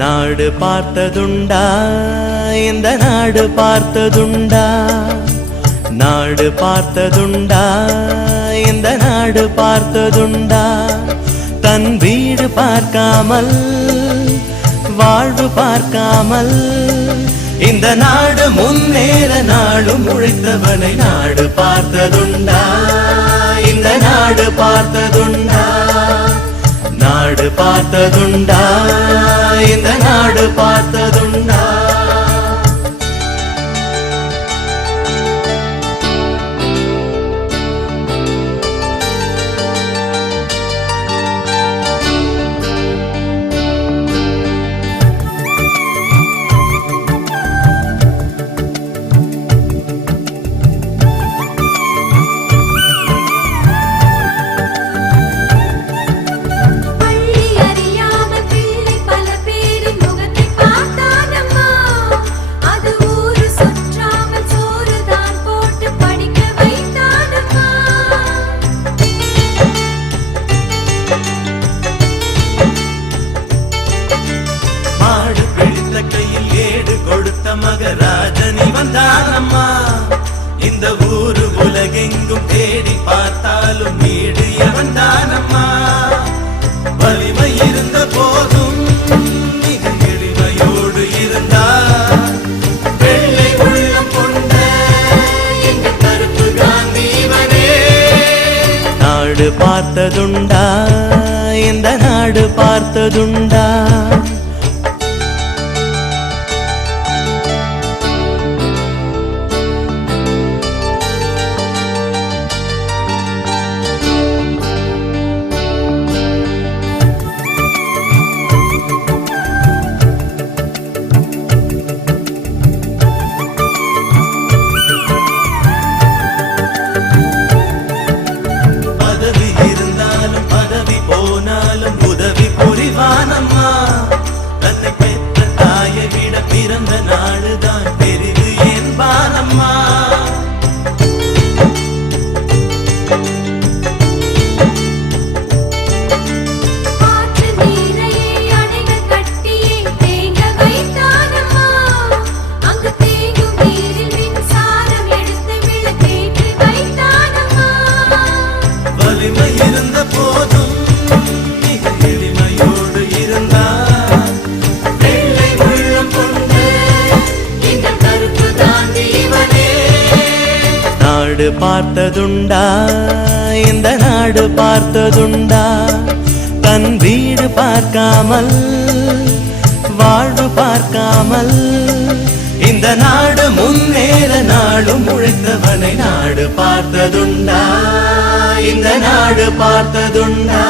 நாடு பார்த்ததுண்டா இந்த நாடு பார்த்ததுண்டா நாடு பார்த்ததுண்டா இந்த நாடு பார்த்ததுண்டா தன் வீடு பார்க்காமல் வாழ்வு பார்க்காமல் இந்த நாடு முன்னேற நாடும் உழைத்தவனை நாடு பார்த்ததுண்டா இந்த நாடு பார்த்ததுண்டா நாடு பார்த்ததுண்டா இந்த நாடு பார்த்ததுண்டா மகராஜனி வந்தானம்மா இந்த ஊரு உலகெங்கும் தேடி பார்த்தாலும் நீடிய வந்தானம்மா வலிமை இருந்த போதும் மிக எளிமையோடு இருந்தார் வெள்ளை உள்ளம் கொண்ட எங்க கருப்பு காந்திவனே நாடு பார்த்ததுண்டா இந்த நாடு பார்த்ததுண்டா உதவி புரிவானம்மா தன்னை பெற்ற தாயை விட பிறந்த நாடுதான் பெரிது என்பானம்மா வலிமை இருந்த போதும் நாடு பார்த்ததுண்டா இந்த நாடு பார்த்ததுண்டா தன் வீடு பார்க்காமல் வாழ்வு பார்க்காமல் இந்த நாடு முன்னேற நாடும் உழைத்தவனை நாடு பார்த்ததுண்டா இந்த நாடு பார்த்ததுண்டா